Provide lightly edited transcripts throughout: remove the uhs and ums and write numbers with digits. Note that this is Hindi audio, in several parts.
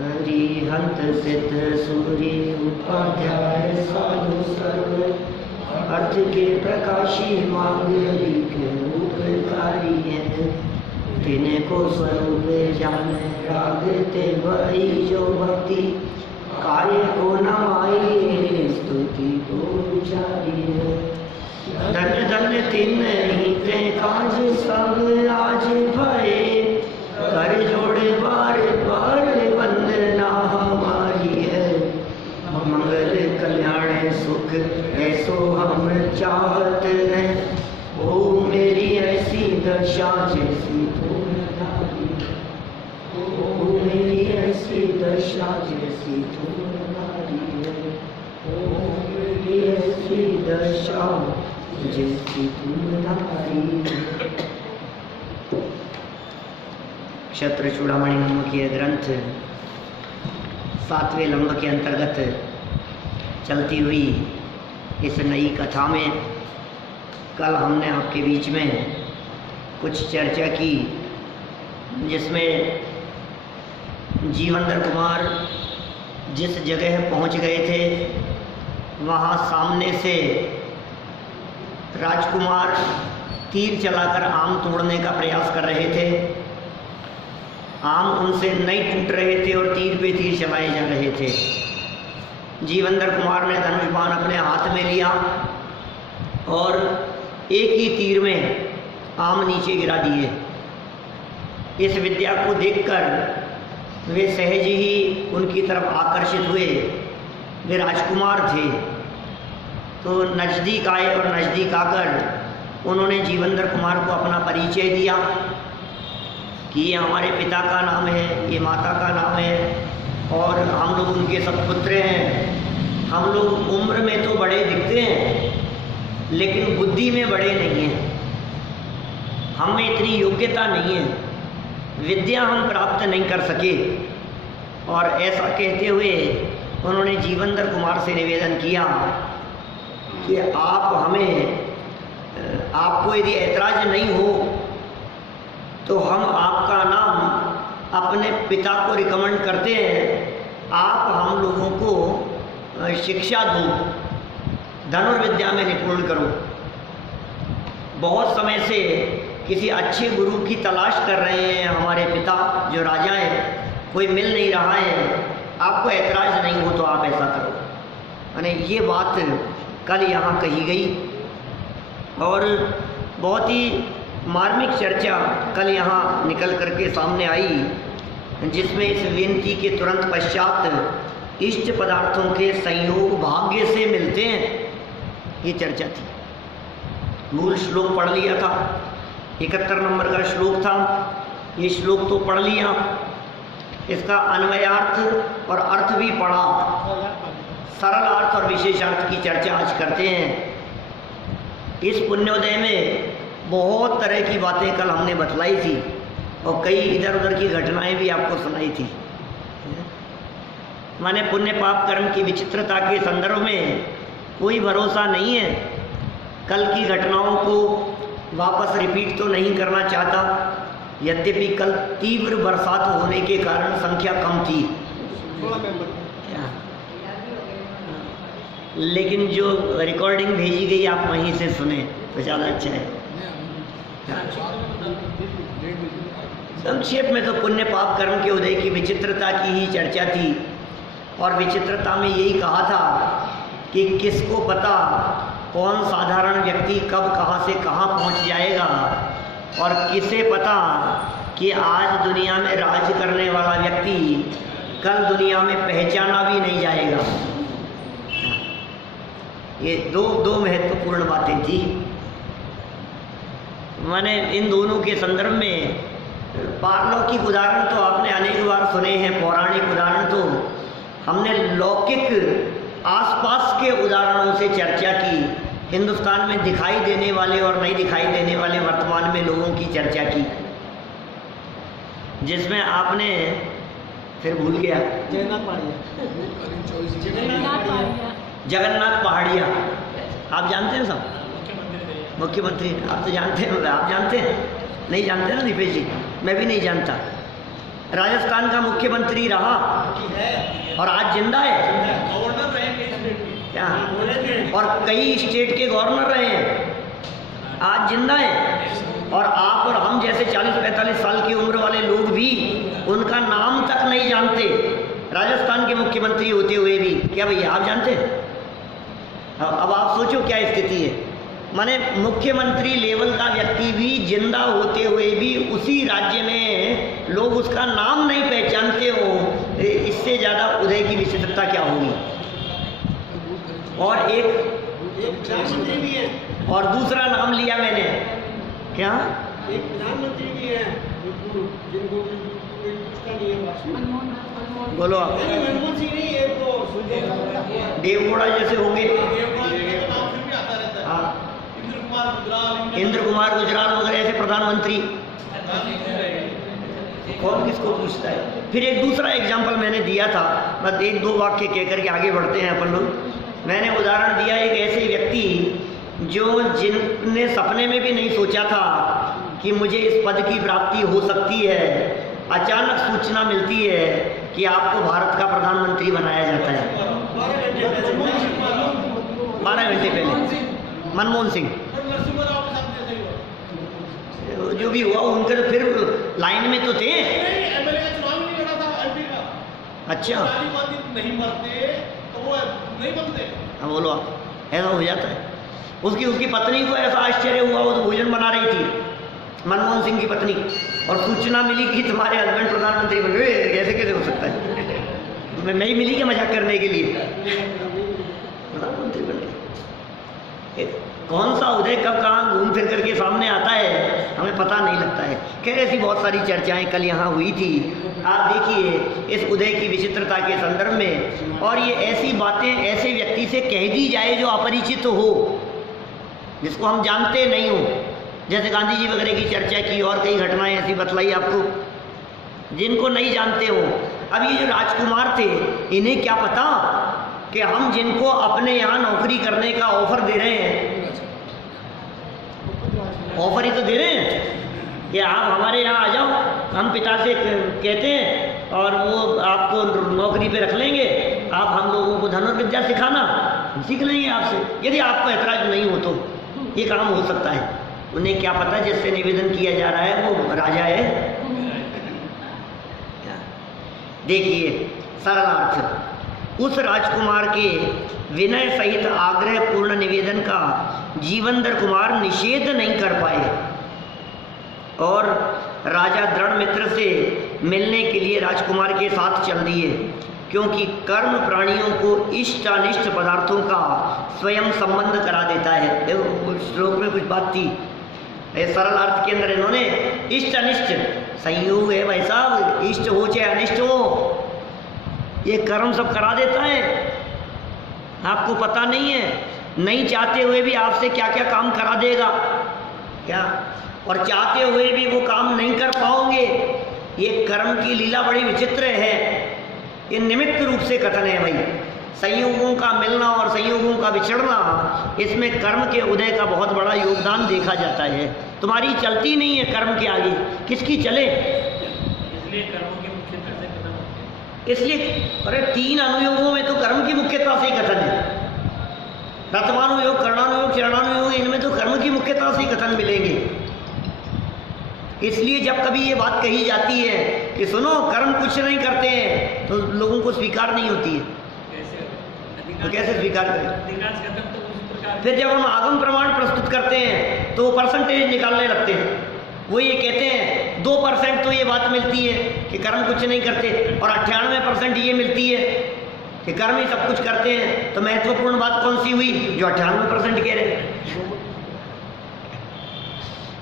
हरिहंत सिद्ध सूर्य उपाध्याय साधु सर्व अर्थ के प्रकाशी मांगलिक उपकारी है। तिनको स्वरूप जाने रागते वही जो भक्ति काय को नमाई स्तुति को उचारी है। धन्य धन्य तिन ही ते काज सब आज भये कर जोड़े बार बार वंदना हमारी है। मंगल कल्याण सुख ऐसो हम चाहत हैं। ओ मेरी ऐसी दशा जैसी तुमरी, ओ मेरी ऐसी दशा जैसी तुमरी है। ओ मेरी ऐसी दशा जैसी तुमरी। क्षत्र चूड़ामणि नामक यह ग्रंथ 7वें लंब के अंतर्गत चलती हुई इस नई कथा में कल हमने आपके बीच में कुछ चर्चा की, जिसमें जीवंदर कुमार जिस जगह पहुंच गए थे वहां सामने से राजकुमार तीर चलाकर आम तोड़ने का प्रयास कर रहे थे। आम उनसे नहीं टूट रहे थे और तीर पे तीर चलाए जा रहे थे। जीवंदर कुमार ने धनुष बाण अपने हाथ में लिया और एक ही तीर में आम नीचे गिरा दिए। इस विद्या को देखकर वे सहज ही उनकी तरफ आकर्षित हुए। वे राजकुमार थे, तो नज़दीक आए और नज़दीक आकर उन्होंने जीवंदर कुमार को अपना परिचय दिया कि ये हमारे पिता का नाम है, ये माता का नाम है और हम लोग उनके सब पुत्र हैं। हम लोग उम्र में तो बड़े दिखते हैं लेकिन बुद्धि में बड़े नहीं हैं। हम में इतनी योग्यता नहीं है, विद्या हम प्राप्त नहीं कर सके। और ऐसा कहते हुए उन्होंने जीवंदर कुमार से निवेदन किया कि आप हमें, आपको यदि ऐतराज नहीं हो तो हम आपका नाम अपने पिता को रिकमेंड करते हैं। आप हम लोगों को शिक्षा दो, धनुर्विद्या में निपुण करो। बहुत समय से किसी अच्छे गुरु की तलाश कर रहे हैं हमारे पिता जो राजा हैं, कोई मिल नहीं रहा है। आपको ऐतराज नहीं हो तो आप ऐसा करो। यानी ये बात कल यहाँ कही गई और बहुत ही मार्मिक चर्चा कल यहाँ निकल करके सामने आई, जिसमें इस विनती के तुरंत पश्चात इष्ट पदार्थों के संयोग भाग्य से मिलते हैं, ये चर्चा थी। मूल श्लोक पढ़ लिया था, 71 नंबर का श्लोक था। ये श्लोक तो पढ़ लिया, इसका अन्वयार्थ और अर्थ भी पढ़ा। सरल अर्थ और विशेषार्थ की चर्चा आज करते हैं। इस पुण्योदय में बहुत तरह की बातें कल हमने बतलाई थी और कई इधर उधर की घटनाएं भी आपको सुनाई थी। माने पुण्य पाप कर्म की विचित्रता के संदर्भ में कोई भरोसा नहीं है। कल की घटनाओं को वापस रिपीट तो नहीं करना चाहता, यद्यपि कल तीव्र बरसात होने के कारण संख्या कम थी, लेकिन जो रिकॉर्डिंग भेजी गई आप वहीं से सुने तो ज़्यादा अच्छा है। संक्षेप में तो पुण्य पाप कर्म के उदय की विचित्रता की ही चर्चा थी और विचित्रता में यही कहा था कि किसको पता कौन साधारण व्यक्ति कब कहाँ से कहाँ पहुँच जाएगा और किसे पता कि आज दुनिया में राज करने वाला व्यक्ति कल दुनिया में पहचाना भी नहीं जाएगा। ये दो महत्वपूर्ण बातें थी। मैंने इन दोनों के संदर्भ में पारलौकिक उदाहरण तो आपने अनेक बार सुने हैं, पौराणिक उदाहरण तो हमने लौकिक आसपास के उदाहरणों से चर्चा की। हिंदुस्तान में दिखाई देने वाले और नहीं दिखाई देने वाले वर्तमान में लोगों की चर्चा की, जिसमें आपने फिर भूल गया जगन्नाथ पहाड़िया, आप जानते हैं सब, मुख्यमंत्री आप तो जानते हैं, आप जानते हैं, नहीं जानते ना दीपेश जी, मैं भी नहीं जानता। राजस्थान का मुख्यमंत्री रहा और आज जिंदा है गवर्नर रहे कई स्टेट के, क्या, और कई स्टेट के गवर्नर रहे हैं, आज जिंदा है। और आप और हम जैसे 40-45 साल की उम्र वाले लोग भी उनका नाम तक नहीं जानते, राजस्थान के मुख्यमंत्री होते हुए भी। क्या भैया आप जानते हैं? अब आप सोचो क्या स्थिति है। माने मुख्यमंत्री लेवल का व्यक्ति भी जिंदा होते हुए भी उसी राज्य में लोग उसका नाम नहीं पहचानते हो, इससे ज़्यादा उदय की विचित्रता क्या होगी। और एक प्रधानमंत्री भी है, और दूसरा नाम लिया मैंने, क्या, एक प्रधानमंत्री भी है जिनको उसका नहीं है, बोलो आप, मनमोहन सिंह नहीं, एक वो देवगौड़ा जैसे होंगे, देवगौड़ा का नाम फिर भी आता रहता है, हाँ, इंद्र कुमार गुजराल वगैरह ऐसे प्रधानमंत्री, कौन किसको पूछता है। फिर एक दूसरा एग्जाम्पल मैंने दिया था, बस एक दो वाक्य कह करके आगे बढ़ते हैं अपन लोग। मैंने उदाहरण दिया एक ऐसे व्यक्ति जो जिनने सपने में भी नहीं सोचा था कि मुझे इस पद की प्राप्ति हो सकती है, अचानक सूचना मिलती है कि आपको भारत का प्रधानमंत्री बनाया जाता है। 12 घंटे पहले मनमोहन सिंह, जो भी हुआ उनके तो फिर लाइन में तो थे। एमएलए का चुनाव नहीं लड़ा था एमपी का, अच्छा, नहीं मरते तो वो नहीं बनते। हाँ बोलो आप, ऐसा हो जाता है। उसकी पत्नी को ऐसा आश्चर्य हुआ, वो तो भोजन बना रही थी, मनमोहन सिंह की पत्नी, और सूचना मिली कि तुम्हारे हस्बैंड प्रधानमंत्री बन गए। कैसे कैसे हो सकता है? मैं ही मिली क्या मजाक करने के लिए? प्रधानमंत्री बने, कौन सा उदय कब कहाँ घूम फिर करके सामने आता है हमें पता नहीं लगता है। खैर ऐसी बहुत सारी चर्चाएं कल यहाँ हुई थी। आप देखिए इस उदय की विचित्रता के संदर्भ में, और ये ऐसी बातें ऐसे व्यक्ति से कह दी जाए जो अपरिचित हो, जिसको हम जानते नहीं हो, जैसे गांधी जी वगैरह की चर्चा की और कई घटनाएं ऐसी बतलाई आपको, जिनको नहीं जानते हो। अब ये जो राजकुमार थे, इन्हें क्या पता कि हम जिनको अपने यहाँ नौकरी करने का ऑफर दे रहे हैं, ऑफर ही तो दे रहे हैं कि आप हमारे यहाँ आ जाओ, हम पिता से कहते हैं और वो आपको नौकरी पे रख लेंगे, आप हम लोगों को धनुर्विद्या सिखाना, हम सीख लेंगे आपसे, यदि आपको ऐतराज नहीं हो तो ये काम हो सकता है। उन्हें क्या पता जिससे निवेदन किया जा रहा है वो राजा है। देखिए सरलार्थ, उस राजकुमार के विनय सहित आग्रह पूर्ण निवेदन का जीवनधर कुमार निषेध नहीं कर पाए और राजा दृढ़ मित्र से मिलने के लिए राजकुमार के साथ चल दिए, क्योंकि कर्म प्राणियों को इष्ट अनिष्ट पदार्थों का स्वयं संबंध करा देता है। देखो श्लोक में कुछ बात थी, सरल अर्थ के अंदर इन्होंने इष्ट अनिष्ट संयोग है भाई साहब, इष्ट हो चाहे अनिष्ट हो, ये कर्म सब करा देता है। आपको पता नहीं है, नहीं चाहते हुए भी आपसे क्या क्या काम करा देगा क्या, और चाहते हुए भी वो काम नहीं कर पाओगे। ये कर्म की लीला बड़ी विचित्र है। ये निमित्त रूप से कथन है भाई, संयोगों का मिलना और संयोगों का बिछड़ना, इसमें कर्म के उदय का बहुत बड़ा योगदान देखा जाता है। तुम्हारी चलती नहीं है कर्म के आगे, किसकी चले? इसलिए कर्मों की मुख्यता से कथन होते हैं। इसलिए अरे 3 अनुयोगों में तो कर्म की मुख्यता से ही कथन है। रतवानुयोग, कर्णानुयोग, चरणानुयोग, इनमें तो कर्म की मुख्यता से ही कथन मिलेंगे। इसलिए जब कभी ये बात कही जाती है कि सुनो कर्म कुछ नहीं करते हैं, तो लोगों को स्वीकार नहीं होती है। तो कैसे स्वीकार करें? फिर जब हम आगम प्रमाण प्रस्तुत करते हैं तो परसेंटेज निकालने लगते हैं। वो ये कहते हैं 2% तो ये बात मिलती है कि कर्म कुछ नहीं करते, और 98% ये मिलती है कि कर्म ही सब कुछ करते हैं। तो महत्वपूर्ण बात कौन सी हुई? जो 98% कह रहे हैं।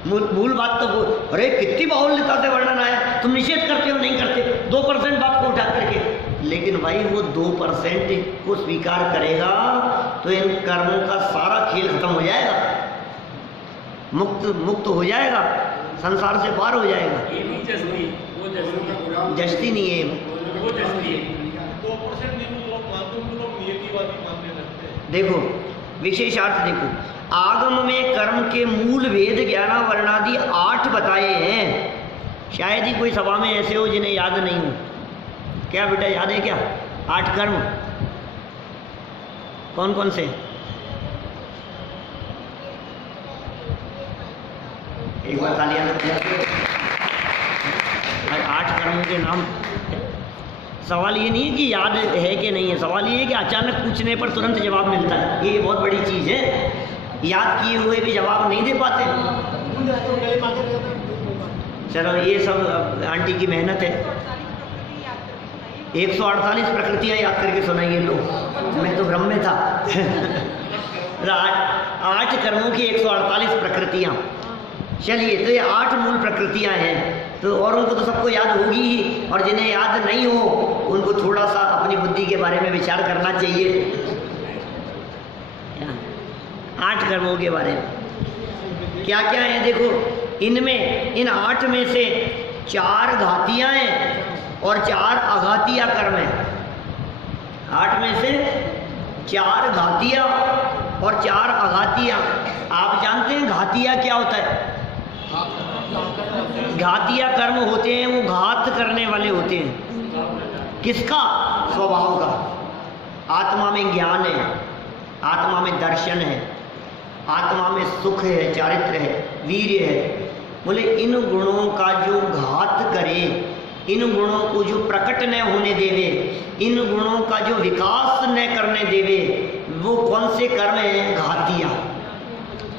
मूल बात तो वो, अरे कितनी बाहुल्यता से वर्णन आया, तुम निषेध करते हो नहीं करते, 2% बात को उठा करके। लेकिन भाई वो 2% को स्वीकार करेगा तो इन कर्मों का सारा खेल खत्म हो जाएगा, मुक्त हो जाएगा, संसार से पार हो जाएगा। ये भी जस्ती, वो जस्ती, जस्ती नहीं है, वो जस्ती है। 2% लोग मानते हैं, लोग नियतिवादी मानने लगते हैं। देखो विशेषार्थ देखो, आगम में कर्म के मूल भेद 11 वर्णादि 8 बताए हैं। शायद ही कोई सभा में ऐसे हो जिन्हें याद नहीं हो। क्या बेटा याद है क्या? 8 कर्म कौन कौन से? एक बार तालियां दो। 8 कर्मों के नाम। सवाल ये नहीं है कि याद है कि नहीं है, सवाल ये है कि अचानक पूछने पर तुरंत जवाब मिलता है। ये बहुत बड़ी चीज़ है। याद किए हुए भी जवाब नहीं दे पाते। चलो ये सब आंटी की मेहनत है। 148 प्रकृतियाँ याद करके सुनाइए लोग, मैं तो भ्रम में था। 8 कर्मों की 148 प्रकृतियाँ। चलिए, तो ये 8 मूल प्रकृतियाँ हैं। तो औरों को तो सबको याद होगी ही, और जिन्हें याद नहीं हो उनको थोड़ा सा अपनी बुद्धि के बारे में विचार करना चाहिए। 8 कर्मों के बारे में क्या क्या है देखो। इनमें इन 8 में से 4 घातियाँ हैं और 4 अघातिया कर्म हैं। 8 में से 4 घातिया और 4 अघातिया। आप जानते हैं घातिया क्या होता है? घातिया कर्म होते हैं वो घात करने वाले होते हैं। किसका? स्वभाव का। आत्मा में ज्ञान है, आत्मा में दर्शन है, आत्मा में सुख है, चारित्र है, वीर्य है। बोले इन गुणों का जो घात करे, इन गुणों को जो प्रकट न होने देवे, इन गुणों का जो विकास न करने देवे, वो कौन से कर्म हैं? घातिया।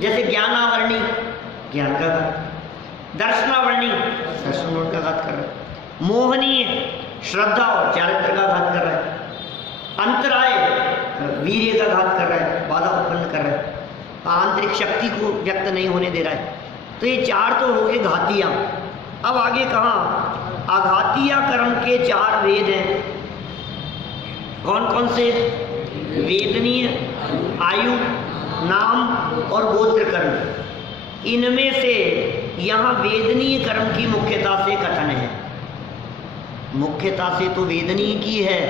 जैसे ज्ञानावरणी, ज्ञान का घात। दर्शनावरणी, दर्शन का घात कर रहा है। मोहनीय, श्रद्धा और चारित्र का घात कर रहा है। अंतराय, वीर्य का घात कर रहा है, बाधा उत्पन्न कर रहा है, आंतरिक शक्ति को व्यक्त नहीं होने दे रहा है। तो ये 4 तो हो गए घातिया। अब आगे कहाँ? अघातिया कर्म के 4 वेद हैं। कौन कौन से? वेदनीय, आयु, नाम और गोत्र कर्म। इनमें से यहाँ वेदनीय कर्म की मुख्यता से कथन है। मुख्यता से तो वेदनीय की है,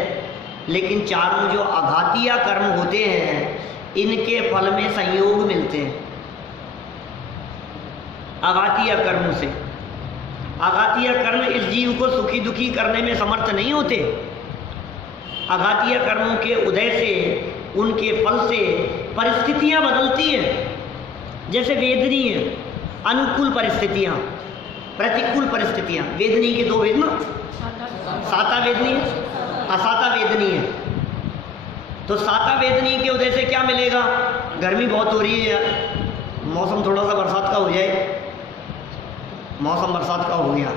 लेकिन चारों जो अघातिया कर्म होते हैं इनके फल में संयोग मिलते हैं अघातिया कर्मों से। अघातिया कर्म इस जीव को सुखी दुखी करने में समर्थ नहीं होते। अघातिया कर्मों के उदय से, उनके फल से परिस्थितियां बदलती हैं। जैसे वेदनीय, अनुकूल परिस्थितियां, प्रतिकूल परिस्थितियां। वेदनीय के 2 वेद ना, साता वेदनीय, असाता वेदनीय। तो साता वेदनीय के उदय से क्या मिलेगा? गर्मी बहुत हो रही है यार, मौसम थोड़ा सा बरसात का हो जाए। मौसम बरसात का हो गया,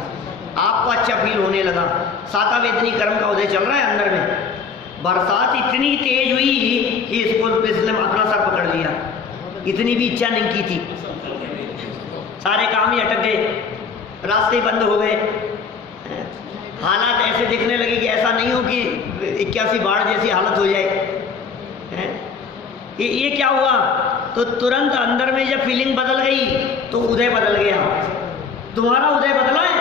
आपको अच्छा फील होने लगा। साता वेदनीय कर्म का उदय चल रहा है अंदर में। बरसात इतनी तेज हुई कि इसने अपना सर पकड़ लिया। इतनी भी इच्छा नहीं की थी, सारे काम ही अटक गए, रास्ते बंद हो गए, हालात ऐसे दिखने लगे कि ऐसा नहीं हो कि 81 बाढ़ जैसी हालत हो जाए। ये क्या हुआ? तो तुरंत अंदर में जब फीलिंग बदल गई तो उदय बदल गया। तुम्हारा उदय बदला है,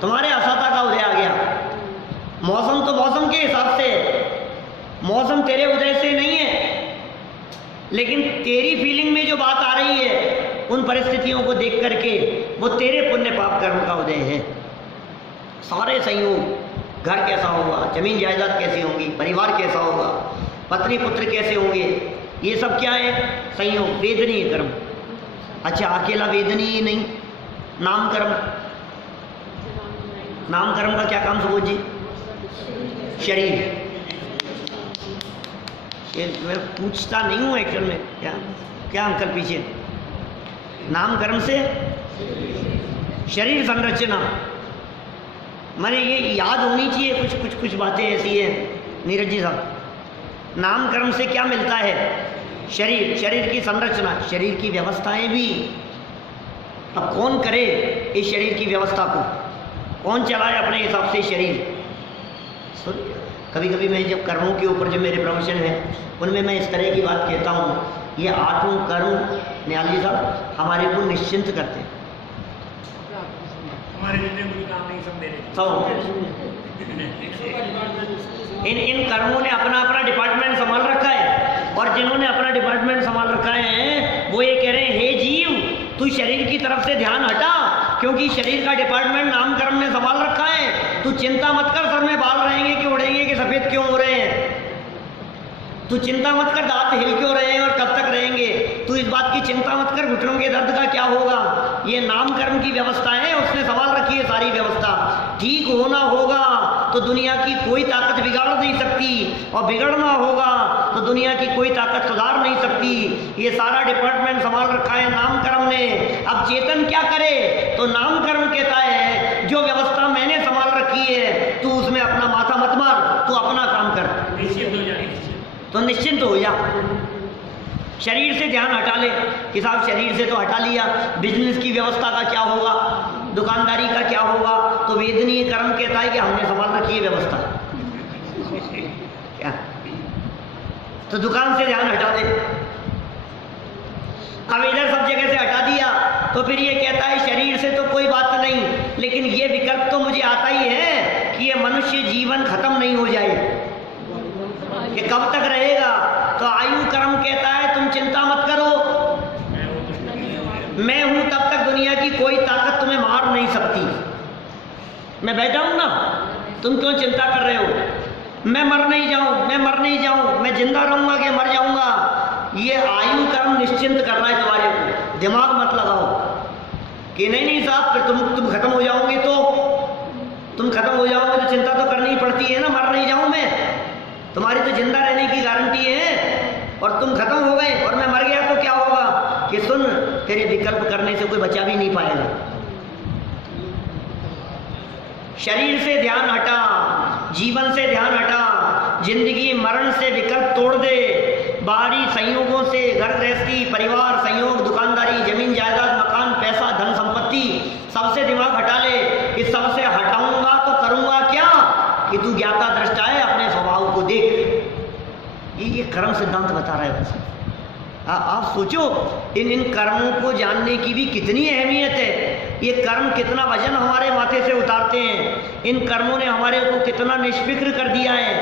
तुम्हारे असाता का उदय आ गया। मौसम तो मौसम के हिसाब से, मौसम तेरे उदय से नहीं है, लेकिन तेरी फीलिंग में जो बात आ रही है उन परिस्थितियों को देख करके वो तेरे पुण्य पाप कर्म का उदय है। सारे संयोग, घर कैसा होगा, जमीन जायदाद कैसी होंगी, परिवार कैसा होगा, पत्नी पुत्र कैसे होंगे, ये सब क्या है? संयोग, वेदनीय कर्म। अच्छा, अकेला वेदनीय नहीं, नाम कर्म। नाम कर्म का क्या काम सुबोध जी? शरीर। ये मैं पूछता नहीं हूँ एक्चुअल में, क्या अंकल पीछे? नाम कर्म से शरीर संरचना, माने ये याद होनी चाहिए। कुछ बातें ऐसी हैं नीरज जी साहब। नाम कर्म से क्या मिलता है? शरीर की संरचना, शरीर की व्यवस्थाएं भी। अब कौन करे इस शरीर की व्यवस्था को? कौन चलाए अपने हिसाब से शरीर? कभी कभी मैं जब कर्मों के ऊपर जो मेरे प्रवचन है उनमें मैं इस तरह की बात कहता हूँ, ये 8 कर्म निहाल जी साहब हमारे को निश्चिंत करते हैं। हमारे जितने कोई काम नहीं, सब मेरे। इन कर्मों ने अपना अपना डिपार्टमेंट संभाल रखा है, और जिन्होंने अपना डिपार्टमेंट संभाल रखा है वो ये कह रहे हैं, हे जीव तू शरीर की तरफ से ध्यान हटा, क्योंकि शरीर का डिपार्टमेंट नाम कर्म ने संभाल रखा है। तू चिंता मत कर सर में बाल रहेंगे कि उड़ेंगे कि सफेद क्यों हो रहे हैं, तू चिंता मत कर दांत हिल क्यों रहे हैं और कब तक रहेंगे, तू इस बात की चिंता मत कर घुटनों के दर्द का क्या होगा। ये नाम कर्म की व्यवस्था है, उसने संभाल रखी है सारी व्यवस्था। ठीक होना होगा तो दुनिया की कोई ताकत बिगाड़ नहीं सकती, और बिगड़ना होगा तो दुनिया की कोई ताकत सुधार नहीं सकती। ये सारा डिपार्टमेंट संभाल रखा है नाम कर्म ने। अब चेतन क्या करे, तो नाम कर्म कहता है जो व्यवस्था मैंने संभाल रखी है तू उसमें अपना माथा मत मार, तू अपना काम कर, तो निश्चिंत हो जा। शरीर से ध्यान हटा ले कि साहब शरीर से तो हटा लिया, बिजनेस की व्यवस्था का क्या होगा, दुकानदारी का क्या होगा, तो वेदनीय कर्म कहता है कि हमने संभाल रखी है व्यवस्था क्या, तो दुकान से ध्यान हटा दे। अब इधर सब जगह से हटा दिया तो फिर ये कहता है शरीर से तो कोई बात नहीं, लेकिन ये विकल्प तो मुझे आता ही है कि ये मनुष्य जीवन खत्म नहीं हो जाए, ये कब तक रहेगा। तो आयु कर्म कहता है तुम चिंता मत करो, मैं हूं तब तक दुनिया की कोई ताकत तुम्हें मार नहीं सकती। मैं बैठा हूं ना, तुम क्यों चिंता कर रहे हो, मैं मर नहीं जाऊं, मैं मर नहीं जाऊं, मैं जिंदा रहूंगा कि मर जाऊंगा। ये आयु कर्म निश्चिंत करना है तुम्हारे को, दिमाग मत लगाओ कि नहीं नहीं साहब फिर तुम खत्म हो जाओगे, तो तुम खत्म हो जाओगे तो चिंता तो करनी ही पड़ती है ना, मर नहीं जाऊं मैं, तुम्हारी तो जिंदा रहने की गारंटी है, और तुम खत्म हो गए और मैं मर गया तो क्या होगा कि सुन तेरे विकल्प करने से कोई बचा भी नहीं पाएगा। शरीर से ध्यान हटा, जीवन से ध्यान हटा, जिंदगी मरण से विकल्प तोड़ दे, बाहरी संयोगों से घर गृहस्थी परिवार संयोग दुकानदारी जमीन जायदाद मकान पैसा धन संपत्ति सबसे दिमाग हटा ले। इस सबसे हटाऊंगा तो करूंगा क्या कि तू ज्ञाता दृष्टा है, अपने स्वभाव को देख। ये कर्म सिद्धांत बता रहा है। आप सोचो इन कर्मों को जानने की भी कितनी अहमियत है। ये कर्म कितना वजन हमारे माथे से उतारते हैं, इन कर्मों ने हमारे को कितना निष्फिक्र कर दिया है।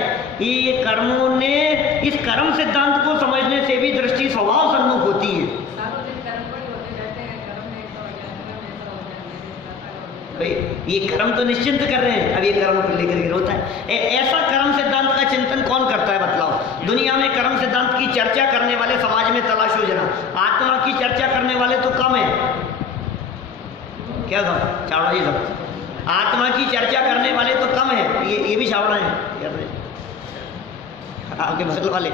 ये कर्मों ने, इस कर्म सिद्धांत को समझने से भी दृष्टि स्वभाव सन्मुख होती है। ये कर्म तो निश्चिंत कर रहे हैं, अब ये कर्म को लेकर के रोता है। ऐसा कर्म सिद्धांत का चिंतन कौन करता है बतलाओ। दुनिया में कर्म सिद्धांत की चर्चा करने वाले समाज में तलाशो जरा, आत्मा की चर्चा करने वाले तो कम है। क्या कम चावड़ा जी सब, आत्मा की चर्चा करने वाले तो कम है। ये भी चावड़ा है आपके बगल वाले,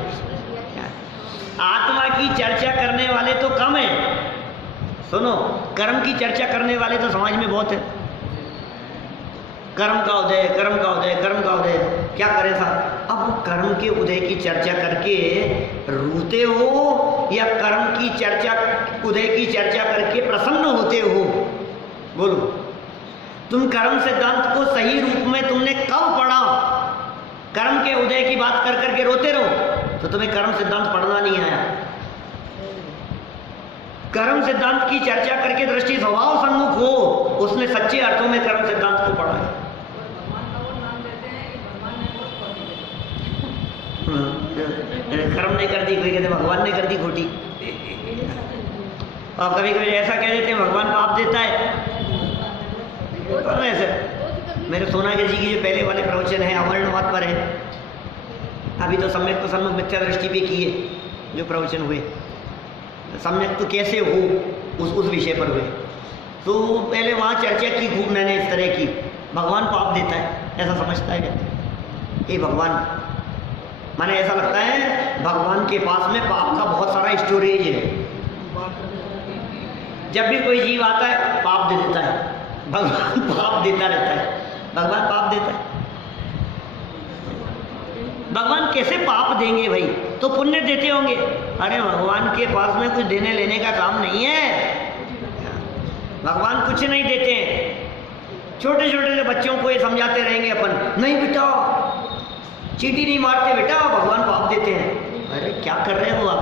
आत्मा की चर्चा करने वाले तो कम है। सुनो, कर्म की चर्चा करने वाले तो समाज में बहुत है। कर्म का उदय, कर्म का उदय, कर्म का उदय, क्या करें साहब। अब कर्म के उदय की चर्चा करके रोते हो या कर्म की चर्चा, उदय की चर्चा करके प्रसन्न होते हो, बोलो। तुम कर्म सिद्धांत को सही रूप में तुमने कब पढ़ा। कर्म के उदय की बात कर करके रोते रहो तो तुम्हें कर्म सिद्धांत पढ़ना नहीं आया। कर्म सिद्धांत की चर्चा करके दृष्टि स्वभाव सन्मुख हो, उसने सच्चे अर्थों में कर्म सिद्धांत को पढ़ा है। कर्म ने कर दी, कोई कहते भगवान ने कर दी खोटी, और कभी कभी ऐसा कह देते हैं भगवान पाप देता है। ऐसे मेरे सोनागिर जी की जो पहले वाले प्रवचन है अवर्णवाद पर है, अभी तो सम्यक तो सन्मुख मिथ्या दृष्टि पे किए जो प्रवचन हुए, सम्यक तो कैसे हो उस विषय पर हुए। तो पहले वहाँ चर्चा की खूब मैंने इस तरह की, भगवान पाप देता है ऐसा समझता है व्यक्ति। ये भगवान माने ऐसा लगता है भगवान के पास में पाप का बहुत सारा स्टोरेज है। जब भी कोई जीव आता है पाप दे देता है, भगवान पाप देता रहता है, भगवान पाप देता है। भगवान कैसे पाप देंगे भाई, तो पुण्य देते होंगे। अरे भगवान के पास में कुछ देने लेने का काम नहीं है, भगवान कुछ नहीं देते हैं। छोटे छोटे से बच्चों को ये समझाते रहेंगे अपन, नहीं बेटा चींटी नहीं मारते बेटा, भगवान पाप देते हैं। अरे क्या कर रहे हो आप।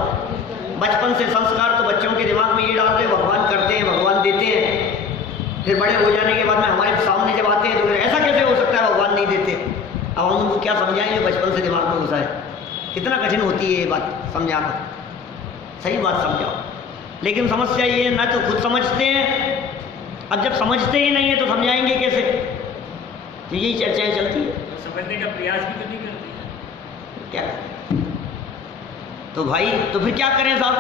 बचपन से संस्कार तो बच्चों के दिमाग में ये डालते हैं भगवान करते हैं, भगवान देते हैं। फिर बड़े हो जाने के बाद में हमारे सामने जब आते हैं तो ऐसा कैसे हो सकता है भगवान नहीं देते। अब हम उनको क्या समझाएं जो बचपन से दिमाग में घुसा है। कितना कठिन होती है ये बात समझाना, सही बात समझाओ। लेकिन समस्या ये है ना तो खुद समझते हैं अब जब समझते ही नहीं है तो समझाएंगे कैसे? तो यही चर्चाएं चलती है। तो समझने का प्रयास भी तो नहीं करते। क्या करें? तो भाई तो फिर क्या करें साहब?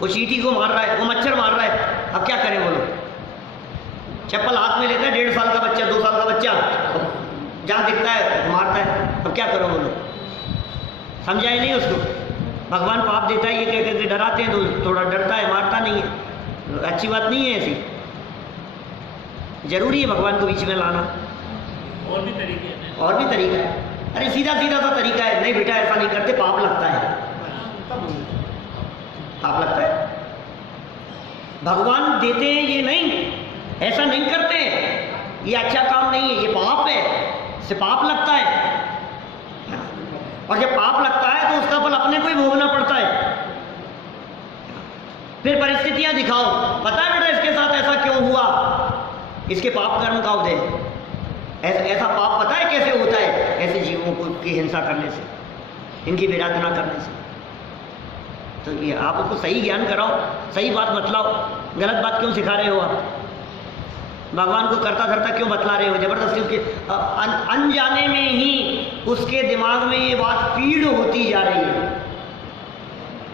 वो चींटी को मार रहा है, वो मच्छर मार रहा है, अब क्या करें बोलो? चप्पल हाथ में लेता है 1.5 साल का बच्चा, 2 साल का बच्चा, जहाँ दिखता है मारता है, अब क्या करो बोलो? समझाए नहीं उसको। भगवान पाप देता है ये कह करके डराते हैं तो थोड़ा डरता है, मारता नहीं है। अच्छी बात नहीं है ऐसी। जरूरी है भगवान को बीच में लाना। और भी तरीके हैं। और भी तरीका है। अरे सीधा सीधा सा तरीका है, नहीं बेटा ऐसा नहीं करते, पाप लगता है। पाप लगता है। भगवान देते हैं ये नहीं, ऐसा नहीं करते हैं, ये अच्छा काम नहीं है, ये पाप है, इससे पाप लगता है। और जब पाप लगता है तो उसका फल अपने को ही भोगना पड़ता है। फिर परिस्थितियां दिखाओ, पता है बेटा इसके साथ ऐसा क्यों हुआ, इसके पाप कर्म का उदय। ऐसा पाप पता है कैसे होता है? ऐसे जीवों को की हिंसा करने से, इनकी विराधना करने से। तो ये आप उसको सही ज्ञान कराओ, सही बात बतलाओ। गलत बात क्यों सिखा रहे हो आप? भगवान को करता धरता क्यों बतला रहे हो? जबरदस्ती उसके अनजाने में ही उसके दिमाग में ये बात फीड होती जा रही है,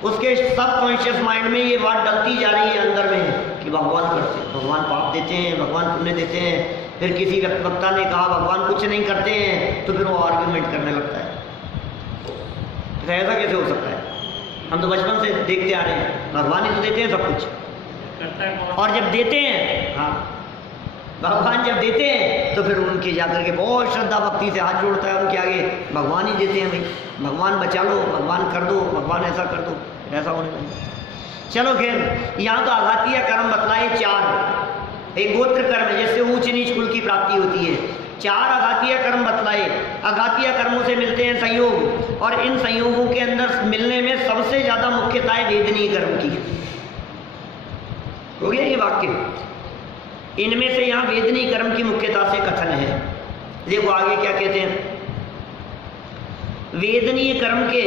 उसके सबकॉन्शियस माइंड में ये बात डलती जा रही है अंदर में कि भगवान करते हैं, भगवान पाप देते हैं, भगवान पुण्य देते हैं। फिर किसी वक्ता ने कहा भगवान कुछ नहीं करते हैं, तो फिर वो आर्ग्यूमेंट करने लगता है। तो ऐसा कैसे हो सकता है? हम तो बचपन से देखते आ रहे हैं, भगवान ही तो देते हैं सब कुछ। और जब देते हैं, हाँ, भगवान जब देते हैं तो फिर उनके जाकर के बहुत श्रद्धा भक्ति से हाथ जोड़ता है उनके आगे, भगवान ही देते हैं भाई, भगवान बचा लो, भगवान कर दो, भगवान ऐसा कर दो, ऐसा होने लगे। चलो खैर, यहाँ तो आघातीय कर्म बतलाए 4। एक गोत्र कर्म है जिससे ऊंच नीच कुल की प्राप्ति होती है। 4 आघातीय कर्म बतलाए। आघातीय कर्मों से मिलते हैं संयोग, और इन संयोगों के अंदर मिलने में सबसे ज्यादा मुख्यता है वेदनीय कर्म की। हो गया ये वाक्य? इनमें से यहाँ वेदनीय कर्म की मुख्यता से कथन है। देखो आगे क्या कहते हैं। वेदनीय कर्म के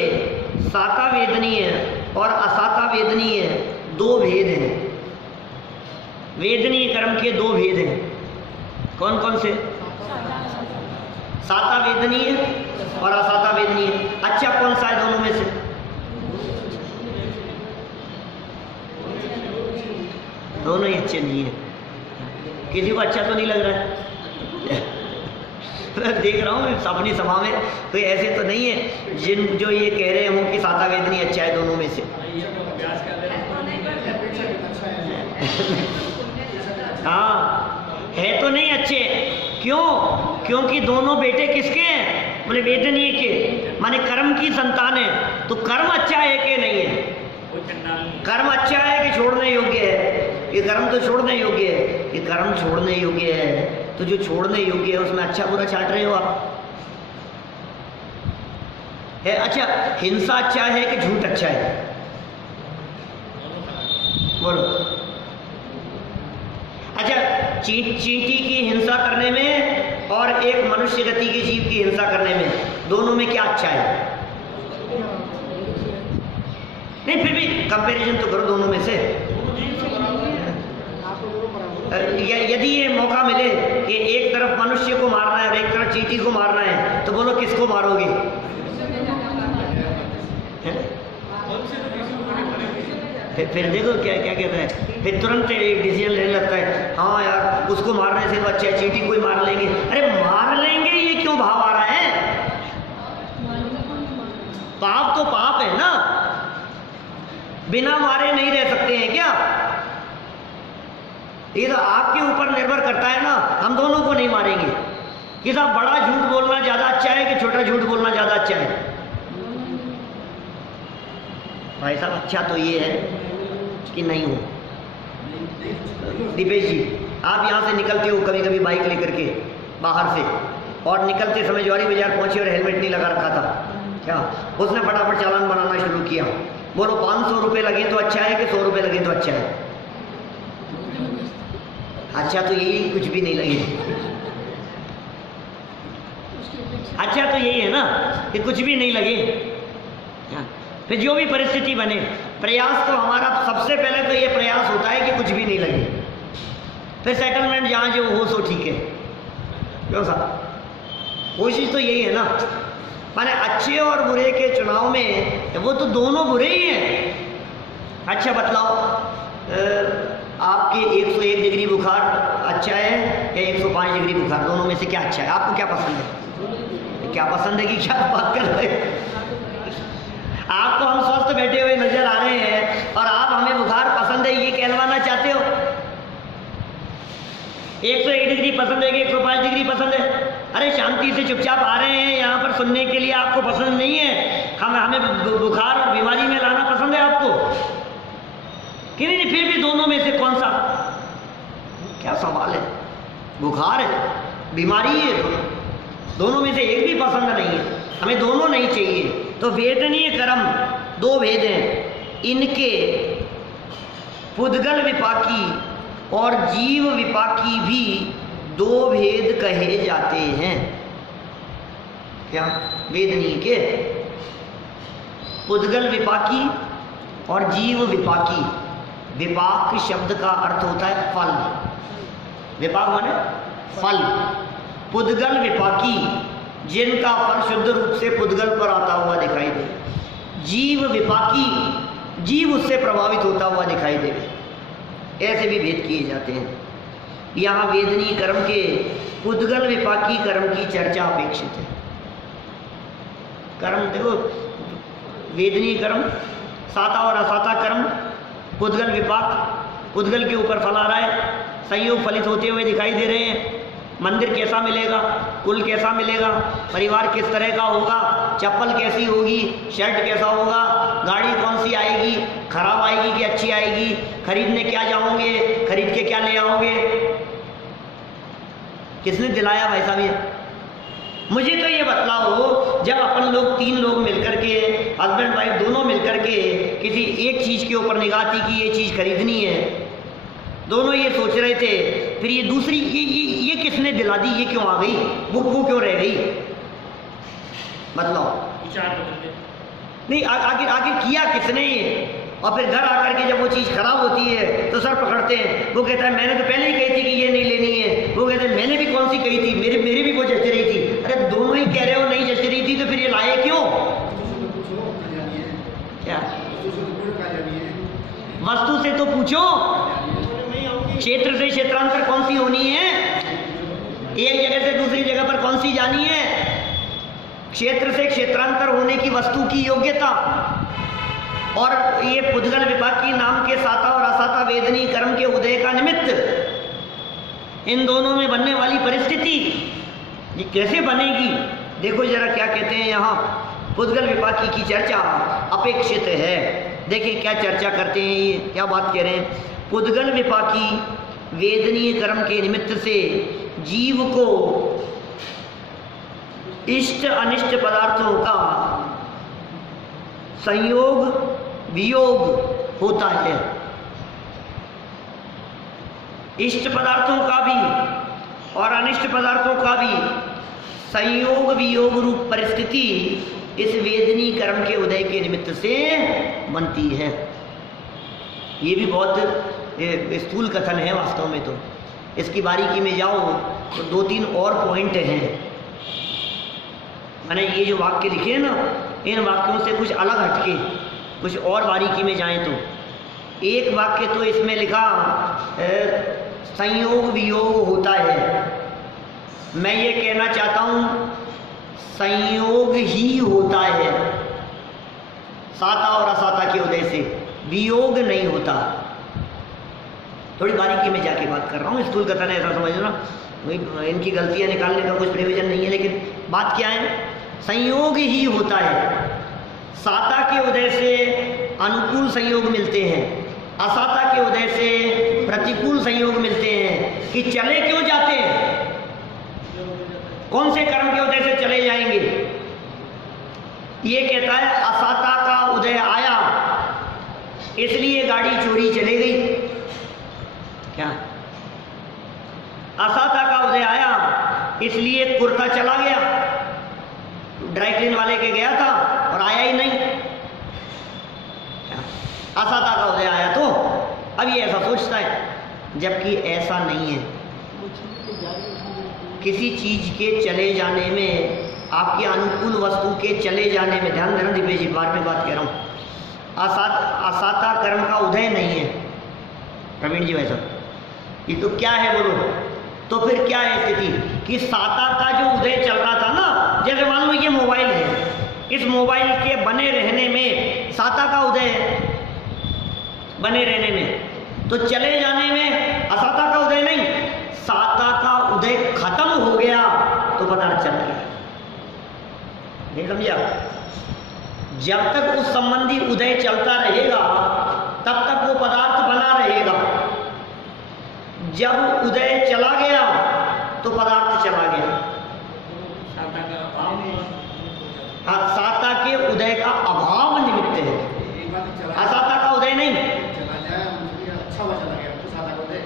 साता वेदनीय और असाता वेदनीय 2 भेद हैं। वेदनीय कर्म के 2 भेद हैं। कौन कौन से? साता वेदनीय और असाता वेदनीय। अच्छा कौन सा है दोनों में से? दोनों ही अच्छे नहीं है। किसी को अच्छा तो नहीं लग रहा है? मैं देख रहा हूँ अपनी सभा में कोई ऐसे तो नहीं है जिन जो ये कह रहे हों कि साता वेदनी अच्छा है दोनों में से। हाँ, है तो नहीं अच्छे। क्यों? क्योंकि दोनों बेटे किसके हैं? बोले वेदनीय के, माने कर्म की संतान है। तो कर्म अच्छा है कि नहीं है? कर्म अच्छा है कि छोड़ने योग्य है? ये कर्म तो छोड़ने योग्य है। ये कर्म छोड़ने योग्य है, तो जो छोड़ने योग्य है उसमें अच्छा बुरा छाट रहे हो आप। है अच्छा, हिंसा अच्छा है कि झूठ अच्छा है? बोलो। अच्छा, चींटी की हिंसा करने में और एक मनुष्य गति के जीव की हिंसा करने में, दोनों में क्या अच्छा है? नहीं, फिर भी कंपैरिजन तो करो दोनों में से। यदि ये मौका मिले कि एक तरफ मनुष्य को मारना है और एक तरफ चींटी को मारना है, तो बोलो किसको मारोगे? फिर देखो क्या क्या कहता है, फिर तुरंत एक डिसीजन लेने लगता है, हाँ यार उसको मारने से तो अच्छा है चींटी को ही मार लेंगे। अरे मार लेंगे ये क्यों भाव आ रहा है? पाप तो पाप है ना, बिना मारे नहीं रह सकते हैं क्या? ये तो आपके ऊपर निर्भर करता है ना। हम दोनों को नहीं मारेंगे कि साहब बड़ा झूठ बोलना ज्यादा अच्छा है कि छोटा झूठ बोलना ज्यादा अच्छा है? भाई साहब अच्छा तो ये है कि नहीं हो। दीपेश जी, आप यहाँ से निकलते हो कभी कभी बाइक लेकर के बाहर से, और निकलते समय ज्वारी बाजार पहुंचे और हेलमेट नहीं लगा रखा था, क्या उसने फटाफट चालान बनाना शुरू किया। बोलो 500 रुपये लगे तो अच्छा है कि 100 रुपये लगे तो अच्छा है? अच्छा तो यही कुछ भी नहीं लगे। अच्छा तो यही है ना कि कुछ भी नहीं लगे। फिर जो भी परिस्थिति बने, प्रयास तो हमारा सबसे पहले तो ये प्रयास होता है कि कुछ भी नहीं लगे। फिर सेटलमेंट जहाँ जो हो सो ठीक है। क्यों साहब, कोशिश तो यही है ना। माने अच्छे और बुरे के चुनाव में वो तो दोनों बुरे ही हैं। अच्छा बतलाओ, आपके 101 डिग्री बुखार अच्छा है या 105 डिग्री बुखार, दोनों में से क्या अच्छा है? आपको क्या पसंद है? क्या पसंद है कि क्या बात कर रहे हैं? आपको हम स्वस्थ बैठे हुए नजर आ रहे हैं और आप हमें बुखार पसंद है ये कहलवाना चाहते हो? 101 डिग्री पसंद है कि 105 डिग्री पसंद है? अरे शांति से चुपचाप आ रहे हैं यहाँ पर सुनने के लिए, आपको पसंद नहीं है? हमें बुखार और बीमारी में लाना पसंद है आपको कि नहीं? फिर भी दोनों में से कौन सा? क्या सवाल है? बुखार है, बीमारी है, दोनों में से एक भी पसंद नहीं है, हमें दोनों नहीं चाहिए। तो वेदनीय कर्म दो भेद हैं, इनके पुद्गल विपाकी और जीव विपाकी भी दो भेद कहे जाते हैं। क्या? वेदनीय के पुद्गल विपाकी और जीव विपाकी। विपाक शब्द का अर्थ होता है फल, विपाक माने फल। पुद्गल विपाकी, जिनका फल शुद्ध रूप से पुद्गल पर आता हुआ दिखाई दे। जीव विपाकी, जीव उससे प्रभावित होता हुआ दिखाई दे। ऐसे भी भेद किए जाते हैं। यहाँ वेदनीय कर्म के पुद्गल विपाकी कर्म की चर्चा अपेक्षित है। कर्म देखो, वेदनीय कर्म, साता और असाता कर्म, पुद्गल विपाक, पुद्गल के ऊपर फल आ रहा है, संयोग फलित होते हुए दिखाई दे रहे हैं। मंदिर कैसा मिलेगा, कुल कैसा मिलेगा, परिवार किस तरह का होगा, चप्पल कैसी होगी, शर्ट कैसा होगा, गाड़ी कौन सी आएगी, खराब आएगी कि अच्छी आएगी, खरीदने क्या जाओगे, खरीद के क्या ले आओगे, किसने दिलाया भाई साहब ये? मुझे तो ये बतलाओ, जब अपन लोग 3 लोग मिलकर के, हस्बैंड वाइफ दोनों मिलकर के किसी एक चीज़ के ऊपर निगाह थी कि ये चीज़ खरीदनी है, दोनों ये सोच रहे थे, फिर ये दूसरी ये किसने दिला दी, ये क्यों आ गई, वो क्यों रह गई? बताओ। विचार बदल गए नहीं, आखिर किया किसने ये? और फिर घर आकर के जब वो चीज़ खराब होती है तो सर पकड़ते हैं। वो कहता है मैंने तो पहले ही कही थी कि ये नहीं लेनी है, वो कहते हैं मैंने भी कौन सी कही थी, मेरी भी वो जच रही थी। अरे दोनों ही कह रहे हो नहीं जच रही थी, तो फिर ये लाए क्यों? क्या वस्तु से तो पूछो, क्षेत्र से क्षेत्रांतर कौन सी होनी है, एक जगह से दूसरी जगह पर कौन सी जानी है? क्षेत्र से क्षेत्रांतर होने की वस्तु की योग्यता और ये पुद्गल विपाकी नाम के साता और असाता वेदनीय कर्म के उदय का निमित्त, इन दोनों में बनने वाली परिस्थिति ये कैसे बनेगी? देखो जरा क्या कहते हैं यहाँ, पुद्गल विपाकी की चर्चा अपेक्षित है। देखिए क्या चर्चा करते हैं, ये क्या बात कह रहे हैं। पुद्गल विपाकी वेदनीय कर्म के निमित्त से जीव को इष्ट अनिष्ट पदार्थों का संयोग वियोग होता है। इष्ट पदार्थों का भी और अनिष्ट पदार्थों का भी संयोग वियोग रूप परिस्थिति इस वेदनीय कर्म के उदय के निमित्त से बनती है। ये भी बहुत स्थूल कथन है वास्तव में। तो इसकी बारीकी में जाओ तो 2-3 और पॉइंट हैं। मैंने ये जो वाक्य लिखे हैं ना, इन वाक्यों से कुछ अलग हटके कुछ और बारीकी में जाएं तो एक वाक्य तो इसमें लिखा संयोग वियोग होता है। मैं ये कहना चाहता हूँ संयोग ही होता है, साता और असाता के उदय से वियोग नहीं होता। थोड़ी बारीकी में जाके बात कर रहा हूँ, स्थूल कथन है ऐसा समझना, इनकी गलतियाँ निकालने का कुछ प्रयोजन नहीं है। लेकिन बात क्या है, संयोग ही होता है। साता के उदय से अनुकूल संयोग मिलते हैं, असाता के उदय से प्रतिकूल संयोग मिलते हैं। कि चले क्यों जाते हैं, कौन से कर्म के उदय से चले जाएंगे? ये कहता है असाता का उदय आया इसलिए गाड़ी चोरी चले गई। क्या? असाता का उदय आया इसलिए कुर्ता चला गया, ड्राई क्लीन वाले के गया था और आया ही नहीं। असाता का उदय आया तो अब ये ऐसा सोचता है जबकि ऐसा नहीं है। किसी चीज के चले जाने में, आपकी अनुकूल वस्तु के चले जाने में, ध्यान देना दिव्य जी, बार में बात कह रहा हूँ, असाता कर्म का उदय नहीं है। प्रवीण जी भाई साहब, ये तो क्या है बोलो? तो फिर क्या है स्थिति कि साता का जो उदय चल रहा था ना, जैसे मान लो ये मोबाइल है, इस मोबाइल के बने रहने में साता का उदय है, बने रहने में, तो चले जाने में असाता का उदय नहीं, साता का उदय खत्म हो गया तो पदार्थ चला गया। नहीं समझे आप? जब तक उस संबंधी उदय चलता रहेगा तब तक वो पदार्थ बना रहेगा। जब उदय चला गया तो पदार्थ चला गया। साता का अभाव हाँ, साता के उदय का अभाव निमित्त है, असाता का उदय नहीं। चला जाए अच्छा हुआ, चला गया तो साता का उदय।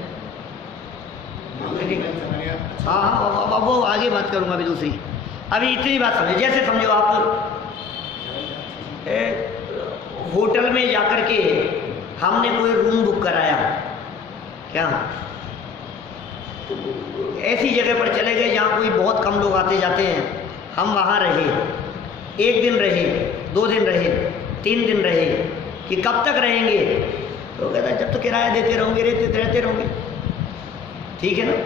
हाँ हाँ, अब वो आगे बात करूंगा अभी दूसरी। अभी इतनी बात समझो, जैसे समझो आप होटल में जाकर के हमने कोई रूम बुक कराया, क्या ऐसी जगह पर चले गए जहाँ कोई बहुत कम लोग आते जाते हैं, हम वहाँ रहे, 1 दिन रहे, 2 दिन रहे, 3 दिन रहे, कि कब तक रहेंगे? तो कहता है जब तक किराया देते रहोगे, रहते रहोगे, ठीक है ना।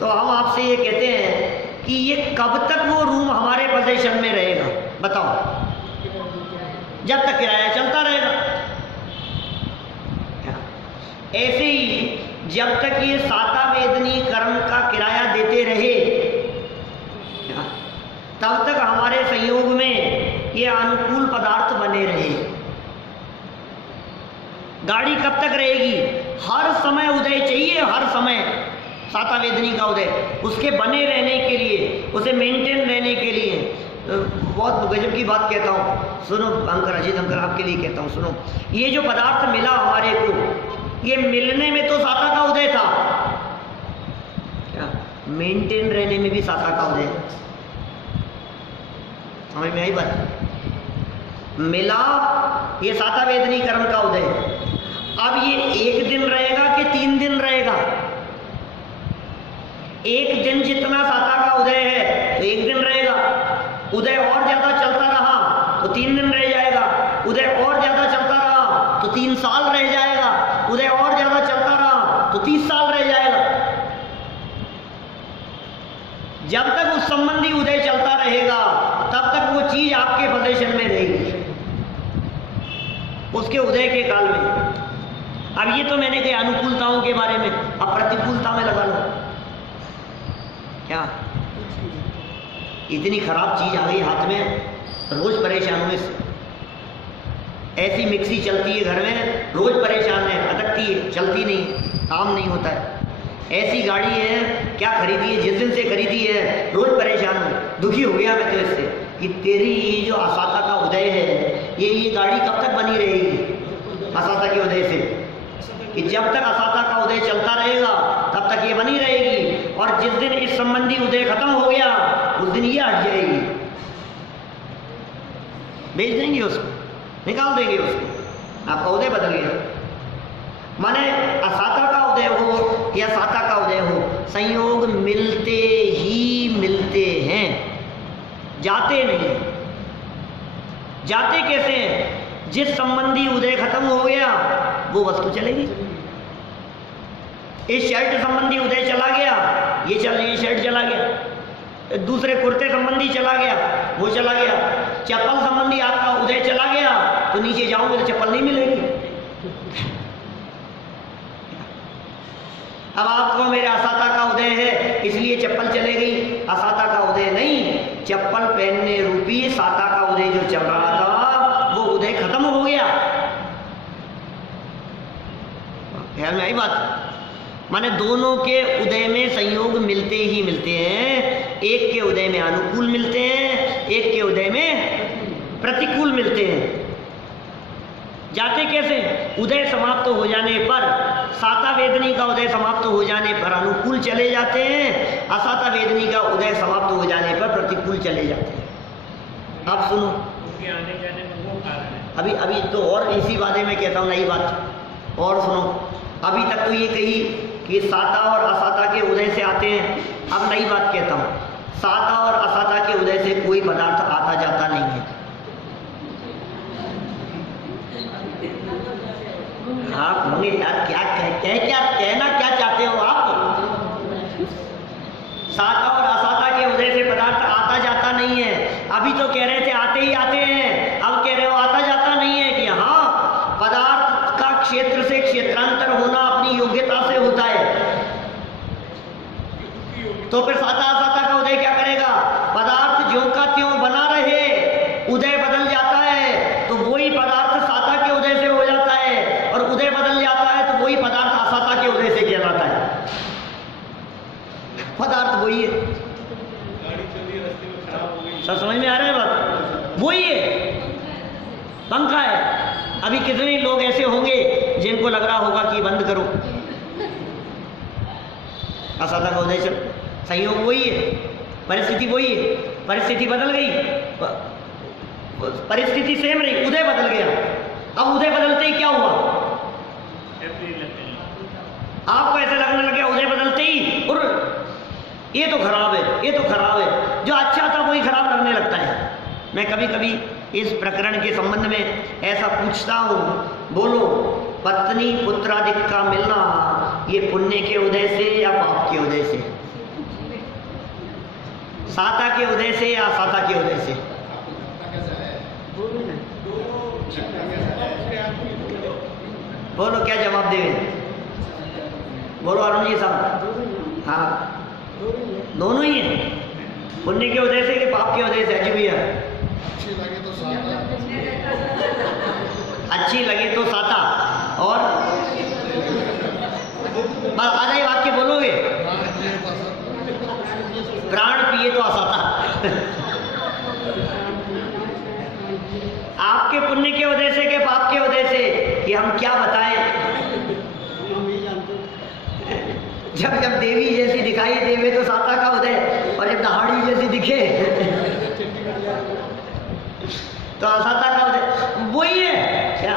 तो हम आपसे ये कहते हैं कि ये कब तक वो रूम हमारे पोजीशन में रहेगा, बताओ? जब तक किराया चलता रहेगा। ऐसे ही जब तक ये साता वेदनी कर्म का किराया देते रहे, तब तक हमारे संयोग में ये अनुकूल पदार्थ बने रहे। गाड़ी कब तक रहेगी? हर समय उदय चाहिए, हर समय साता वेदनी का उदय, उसके बने रहने के लिए, उसे मेंटेन रहने के लिए। बहुत गजब की बात कहता हूँ, सुनो अंकर, अजीत अंकर, आपके लिए कहता हूँ, सुनो। ये जो पदार्थ मिला हमारे को, ये मिलने में तो साता का उदय था, क्या मेंटेन रहने में भी साता का उदय है। समझ में आई बात? मिला ये साता वेदनी कर्म का उदय। अब ये 1 दिन रहेगा कि 3 दिन रहेगा? 1 दिन जितना साता का उदय है तो 1 दिन रहेगा। उदय और ज्यादा चलता रहा तो 3 दिन रह जाएगा। उदय और ज्यादा चलता रहा तो 3 साल रह जाएगा। उदय और ज्यादा चलता रहा तो 30 साल रह जाएगा। जब तक उस संबंधी उदय चलता रहेगा तब तक वो चीज आपके पोजीशन में रहेगी, उसके उदय के काल में। अब ये तो मैंने कही अनुकूलताओं के बारे में, अब प्रतिकूलता में लगा लो। क्या इतनी खराब चीज आ गई हाथ में, रोज परेशान हूं इससे। ऐसी मिक्सी चलती है घर में, रोज परेशान है, अटकती है, चलती नहीं, काम नहीं होता है। ऐसी गाड़ी है, क्या खरीदी है, जिस दिन से खरीदी है रोज परेशान हूँ, दुखी हो गया मैं तो इससे कि तेरी ये जो असाता का उदय है, ये गाड़ी कब तक बनी रहेगी असाता के उदय से? कि जब तक असाता का उदय चलता रहेगा तब तक ये बनी रहेगी, और जिस दिन इस संबंधी उदय खत्म हो गया उस दिन ये हट जाएगी, बेच देंगे उसको, निकाल देंगे उसको, आपका उदय बदल गया। माने असाता का उदय हो या साता का उदय हो, संयोग मिलते ही मिलते हैं, जाते नहीं। जाते कैसे हैं? जिस संबंधी उदय खत्म हो गया वो वस्तु चलेगी। इस शर्ट संबंधी उदय चला गया, ये शर्ट चला गया। दूसरे कुर्ते संबंधी चला गया, वो चला गया। चप्पल संबंधी आपका उदय चला गया तो नीचे जाओगे तो चप्पल नहीं मिलेगी। अब आपको मेरे असाता का उदय है इसलिए चप्पल चले गई, असाता का उदय नहीं, चप्पल पहनने रूपी साता का उदय जो चल रहा था वो उदय खत्म हो गया। ख्याल में आई बात? माने दोनों के उदय में संयोग मिलते ही मिलते हैं। एक के उदय में अनुकूल मिलते हैं, एक के उदय में प्रतिकूल मिलते हैं। जाते कैसे? उदय समाप्त हो जाने पर, साता वेदनी का उदय समाप्त हो जाने पर अनुकूल चले जाते हैं, असाता वेदनी का उदय समाप्त हो जाने पर प्रतिकूल चले जाते हैं। अब सुनो, उनके आने जाने में वो कारण है। अभी तो और इसी बातें में कहता हूँ नई बात, और सुनो। अभी तक तो ये कही कि साता और असाता के उदय से आते हैं। अब नई बात कहता हूँ, साता और असाता के उदय से कोई पदार्थ आता जाता नहीं है। आप होंगे यार, क्या कहना क्या चाहते हो आप? साता और असाता के उदय से पदार्थ आता जाता नहीं है। अभी तो कह रहे थे आते ही आते हैं, अब कह रहे हो आता जाता नहीं है। कि हाँ, पदार्थ का क्षेत्र से क्षेत्रांतर होना अपनी योग्यता से होता है। तो फिर साता असाता का उदय क्या करेगा? पदार्थ ज्यों का त्यों बना रहे, उदय बदल जाता है तो वही पदार्थ साता के उदय से हो जाता है, और उदय बदल जाता है तो वही पदार्थ असाता के उदय से कहलाता है। पदार्थ वही है। गाड़ी चल रही है, रास्ते में खराब हो गई, सब समझ में आ रहा है बात? वही है, पंखा है। अभी कितने लोग ऐसे होंगे जिनको लग रहा होगा कि बंद करो, असाता का उदय चल, संयोग वही है, परिस्थिति वही है। परिस्थिति बदल गई, परिस्थिति सेम रही, उदय बदल गया। अब उदय बदलते ही क्या हुआ? आपको ऐसा लगने लग गया उदय बदलते ही, और ये तो खराब है, ये तो खराब है। जो अच्छा था वही खराब लगने लगता है। मैं कभी कभी इस प्रकरण के संबंध में ऐसा पूछता हूँ, बोलो पत्नी पुत्रादिक का मिलना ये पुण्य के उदय से या पाप के उदय से? साता के उदय से या असाता के उदय से? बोलो क्या जवाब देंगे? बोलो अरुण जी साहब। हाँ, दोनों ही है, पुण्य के उदय से कि पाप के उदय से? अजी भैया, अच्छी लगे तो साता, अच्छी लगे तो साता, और आधा ही वाक्य बोलोगे, प्राण पिए तो असाता। आपके पुण्य के उदय से के पाप के उदय से, कि हम क्या बताएं? जब जब देवी जैसी दिखाई देवे तो साता का उदय, और जब दहाड़ी जैसी दिखे तो असाता का उदय। वही है क्या?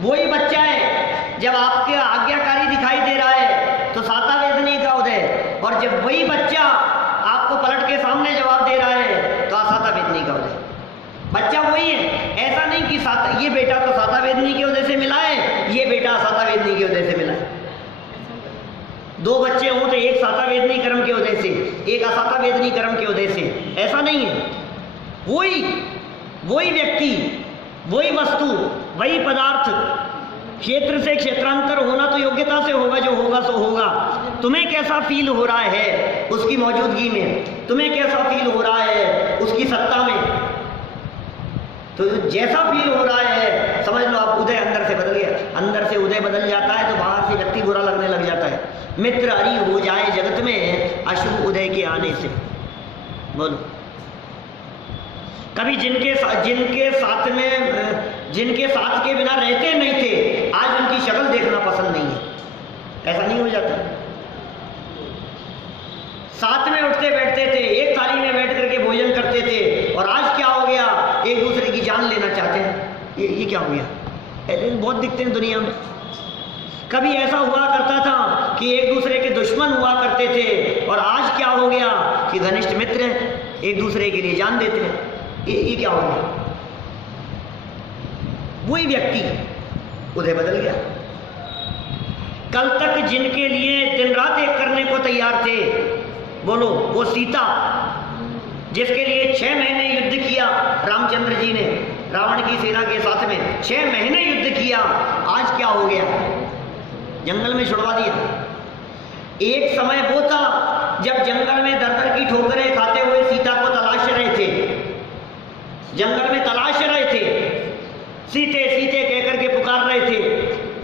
वही बच्चा है, जब आपके आज्ञाकारी दिखाई दे रहा है तो साता वेदनी का उदय, और जब वही बच्चा आपको पलट के सामने जवाब दे रहा है तो असाता वेदनी का उदय। बच्चा वही है, ऐसा नहीं कि साता, ये बेटा तो साता वेदनी के उदय से मिला है, ये बेटा असाता वेदनी के उदय से मिला है। दो बच्चे हों तो एक साता वेदनी कर्म के उदय से, एक असाता वेदनी कर्म के उदय से, ऐसा नहीं है। वही व्यक्ति, वही वस्तु, वही पदार्थ, क्षेत्र से क्षेत्रांतर होना तो योग्यता से होगा, जो होगा सो होगा। तुम्हें कैसा फील हो रहा है उसकी मौजूदगी में, तुम्हें कैसा फील हो रहा है उसकी सत्ता में, तो जैसा फील हो रहा है समझ लो आप उदय अंदर से बदल गया। अंदर से उदय बदल जाता है तो बाहर से व्यक्ति बुरा लगने लग जाता है। मित्र हरि हो जाए जगत में अशुभ उदय के आने से। बोलो, कभी जिनके साथ के बिना रहते नहीं थे, आज उनकी शक्ल देखना पसंद नहीं है। ऐसा नहीं हो जाता? साथ में उठते बैठते थे, एक थाली में बैठ करके भोजन करते थे, और आज क्या हो गया? एक दूसरे की जान लेना चाहते हैं। ये क्या हो गया? ऐसे बहुत दिखते हैं दुनिया में। कभी ऐसा हुआ करता था कि एक दूसरे के दुश्मन हुआ करते थे, और आज क्या हो गया कि घनिष्ठ मित्र हैं, एक दूसरे के लिए जान देते हैं। ये क्या हो गया? वही व्यक्ति, उदय बदल गया। कल तक जिनके लिए दिन रात एक करने को तैयार थे, बोलो वो सीता, जिसके लिए 6 महीने युद्ध किया रामचंद्र जी ने रावण की सेना के साथ में, 6 महीने युद्ध किया, आज क्या हो गया? जंगल में छुड़वा दिया। एक समय वो था जब जंगल में दर दर की ठोकरें खाते हुए सीता को तलाश रहे थे, जंगल में तलाश रहे थे, सीते सीते कहकर के पुकार रहे थे।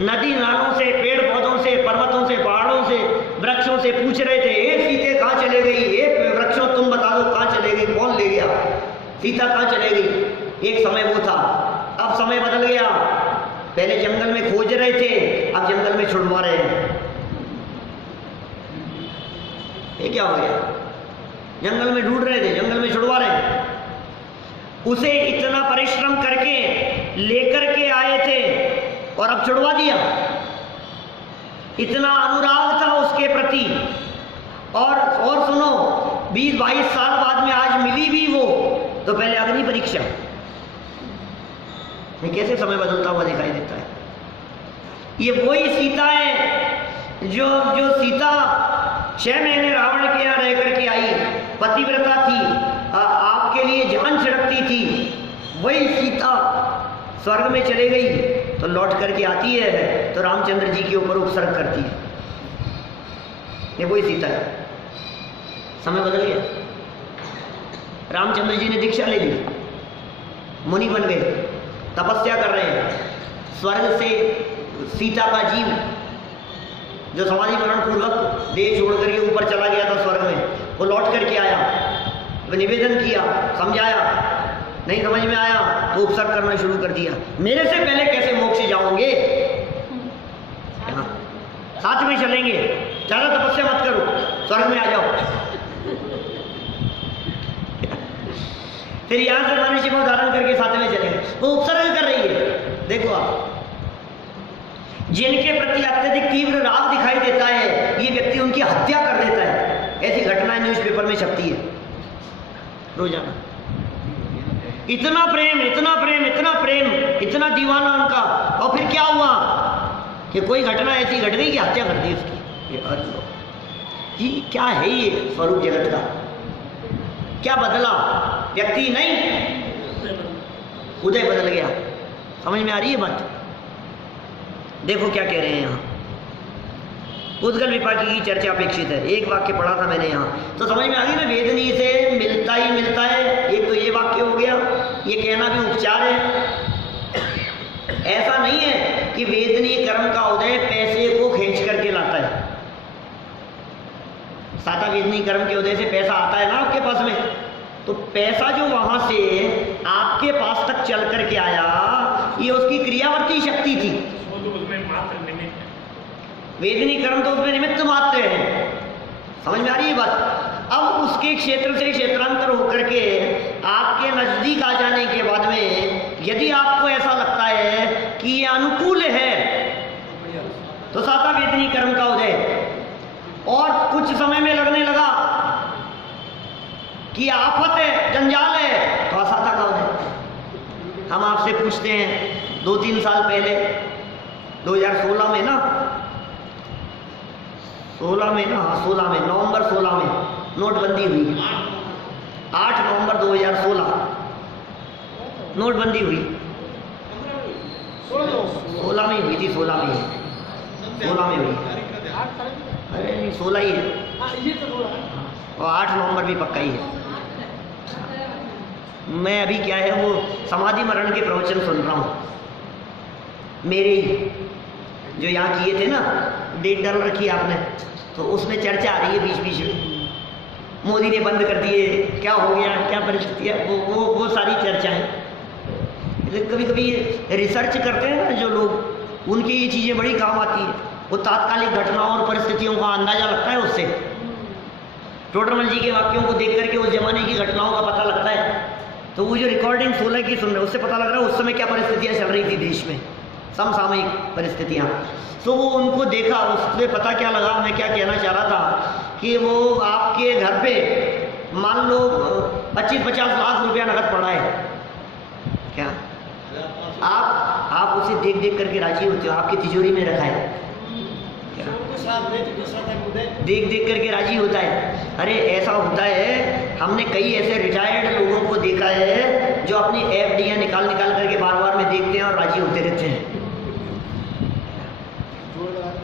नदी नालों से, पेड़ पौधों से, पर्वतों से, पहाड़ों से, वृक्षों से पूछ रहे थे, ए सीते कहाँ चले गई? ए वृक्षों तुम बता दो कहाँ चले गई? कौन ले गया? सीता कहाँ चले गई? एक समय वो था, अब समय बदल गया। पहले जंगल में खोज रहे थे, अब जंगल में छुड़वा रहे हैं। ये क्या हो गया? जंगल में ढूंढ रहे थे, जंगल में छुड़वा रहे हैं। उसे इतना परिश्रम करके लेकर के आए थे और अब छुड़वा दिया। इतना अनुराग था उसके प्रति। और सुनो, 20-22 साल बाद में आज मिली भी वो, तो पहले अग्नि परीक्षा। ये कैसे समय बदलता हुआ दिखाई देता है। ये वही सीता है जो सीता 6 महीने रावण के यहाँ रह करके आई, पतिव्रता थी, आपके लिए जान छिड़कती थी। वही सीता स्वर्ग में चले गई तो लौट करके आती है तो रामचंद्र जी के ऊपर उपसर्ग करती है। ये वही सीता है। समय बदल गया। रामचंद्र जी ने दीक्षा ले ली, मुनि बन गए, तपस्या कर रहे हैं। स्वर्ग से सीता का जीव जो समाधि मरण पूर्वक देह छोड़ करके ऊपर चला गया था स्वर्ग में, वो लौट करके आया, वो निवेदन किया, समझाया, नहीं समझ में आया तो उपसर्ग करना शुरू कर दिया। मेरे से पहले कैसे मोक्ष जाओगे, साथ में चलेंगे, ज्यादा तपस्या मत करो, स्वर्ग में आ जाओ। फिर यहां से मनुष्य को धारण करके साथ में चलेंगे, वो उपसर्ग कर रही है। देखो आप, जिनके प्रति अत्यधिक तीव्र राग दिखाई देता है, ये व्यक्ति उनकी हत्या कर देता है। ऐसी घटनाएं न्यूज़पेपर में छपती है रोजाना। इतना प्रेम, इतना प्रेम, इतना प्रेम, इतना दीवाना उनका। और फिर क्या हुआ कि कोई घटना ऐसी घट गई कि हत्या कर दी उसकी। ये क्या है ये स्वरूप जगत का? क्या बदला? व्यक्ति नहीं, उदय बदल गया। समझ में आ रही है बात? देखो क्या कह रहे हैं यहाँ। उद्गल विपाकी की चर्चा अपेक्षित है। एक वाक्य पढ़ा था मैंने यहाँ, तो समझ में आ गई ना, वेदनी से मिलता ही मिलता है। एक तो ये वाक्य हो गया, ये कहना भी उपचार है। ऐसा नहीं है कि वेदनी कर्म का उदय पैसे को खींच करके लाता है। साता वेदनी कर्म के उदय से पैसा आता है ना आपके पास में, तो पैसा जो वहां से आपके पास तक चल करके आया, ये उसकी क्रियावर्ती शक्ति थी। वेदनी कर्म तो उसमें निमित्त मात्र है। समझ में आ रही है बात? अब उसके क्षेत्र से क्षेत्रांतर होकर के आपके नजदीक आ जाने के बाद में यदि आपको ऐसा लगता है कि ये अनुकूल है, तो साता वेदनी कर्म का उदय। और कुछ समय में लगने लगा कि आफत है, जंजाल है, तो असाता का उदय। हम आपसे पूछते हैं, 2-3 साल पहले 2016 में ना, 16 में नवंबर 16 में नोटबंदी हुई। 8 नवंबर 2016 नोटबंदी हुई। 16 में हुई थी, 16 में हुई। अरे नहीं, 16 ही है, और 8 नवंबर भी पक्का ही है। मैं अभी क्या है वो समाधि मरण के प्रवचन सुन रहा हूँ, मेरे ही जो यहाँ किए थे ना, डेट डाल रखी आपने, तो उसमें चर्चा आ रही है बीच बीच में। मोदी ने बंद कर दिए, क्या हो गया, क्या परिस्थिति है, वो सारी चर्चा है। कभी कभी रिसर्च करते हैं ना जो लोग, उनकी ये चीज़ें बड़ी काम आती है। वो तात्कालिक घटनाओं और परिस्थितियों का अंदाजा लगता है उससे। टोडरमल जी के वाक्यों को देख करके उस जमाने की घटनाओं का पता लगता है। तो वो जो रिकॉर्डिंग 16 की सुन रहे, उससे पता लग रहा है उस समय क्या परिस्थितियाँ चल रही थी देश में, समसामयिक परिस्थितियाँ। तो वो उनको देखा, उससे पता क्या लगा, मैं क्या कहना चाह रहा था कि वो आपके घर पे मान लो 25-50 लाख रुपया नकद पड़ा है, क्या आप उसे देख देख करके राजी होते हो? आपकी तिजोरी में रखा है, क्या देख देख करके राजी होता है? अरे ऐसा होता है, हमने कई ऐसे रिटायर्ड लोगों को देखा है जो अपनी एफडीयां निकाल करके बार बार में देखते हैं और राजी होते रहते हैं।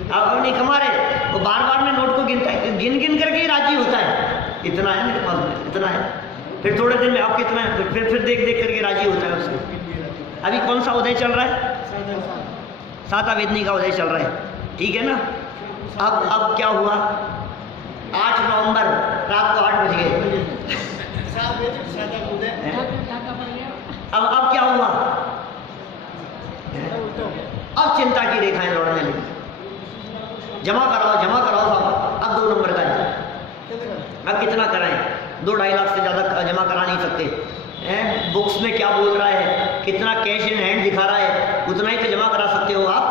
अब नहीं कमा रहे, वो बार बार में नोट को गिनता है, गिन करके ही राजी होता है। इतना है मेरे पास में, इतना है। फिर थोड़े दिन में अब कितना है, फिर देख देख करके राजी होता है उसको। अभी कौन सा उदय चल रहा है? साता वेदनी का उदय चल रहा है, ठीक है ना। अब क्या हुआ? 8 नवंबर रात को 8 बज गए। अब क्या हुआ? अब चिंता की रेखाएं दौड़ने लगी। जमा कराओ साहब, अब 2 नंबर का है। अब कितना कराएं? 2-2.5 लाख से ज़्यादा जमा करा नहीं सकते हैं। बुक्स में क्या बोल रहा है, कितना कैश इन हैंड दिखा रहा है, उतना ही तो जमा करा सकते हो आप।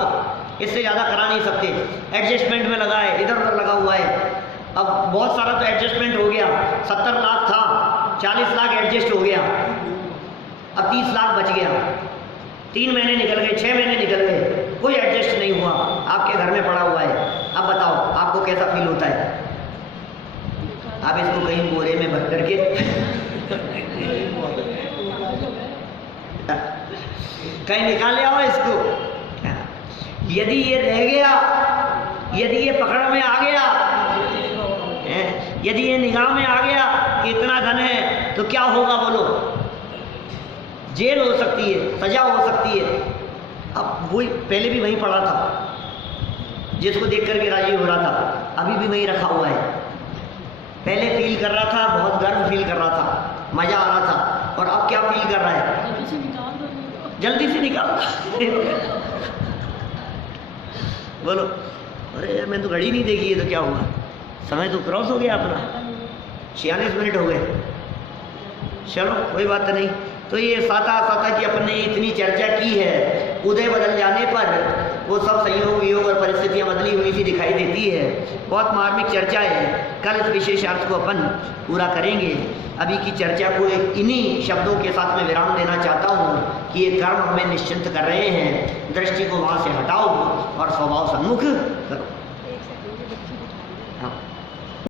इससे ज़्यादा करा नहीं सकते। एडजस्टमेंट में लगा है, इधर उधर लगा हुआ है। अब बहुत सारा तो एडजस्टमेंट हो गया, 70 लाख था, 40 लाख एडजस्ट हो गया, अब 30 लाख बच गया। 3 महीने निकल गए, 6 महीने निकल गए, कोई एडजस्ट नहीं हुआ, आपके घर में पड़ा हुआ है। अब बताओ आपको कैसा फील होता है? आप इसको कहीं बोरे में भर करके कहीं निकाल ले आओ इसको। यदि ये रह गया, यदि ये पकड़ में आ गया, यदि ये निगाह में आ गया कि इतना धन है, तो क्या होगा बोलो? जेल हो सकती है, सजा हो सकती है। अब वही पहले भी वहीं पड़ा था, जिसको देख करके राजी हो रहा था, अभी भी वहीं रखा हुआ है। पहले फील कर रहा था, बहुत गर्व फील कर रहा था, मजा आ रहा था, और अब क्या फील कर रहा है? जल्दी से निकाल बोलो, अरे यार मैंने तो घड़ी नहीं देखी है, तो क्या हुआ? समय तो क्रॉस हो गया अपना, 46 मिनट हो गए। चलो कोई बात नहीं। तो ये साता की अपन ने इतनी चर्चा की है, उदय बदल जाने पर वो सब संयोग वियोग और परिस्थितियाँ बदली हुई सी दिखाई देती है। बहुत मार्मिक चर्चा है, कल इस विशेष अर्थ को अपन पूरा करेंगे। अभी की चर्चा को एक इन्हीं शब्दों के साथ में विराम देना चाहता हूँ कि ये कर्म हमें निश्चिंत कर रहे हैं, दृष्टि को वहाँ से हटाओ और स्वभाव सम्मुख करो। हाँ।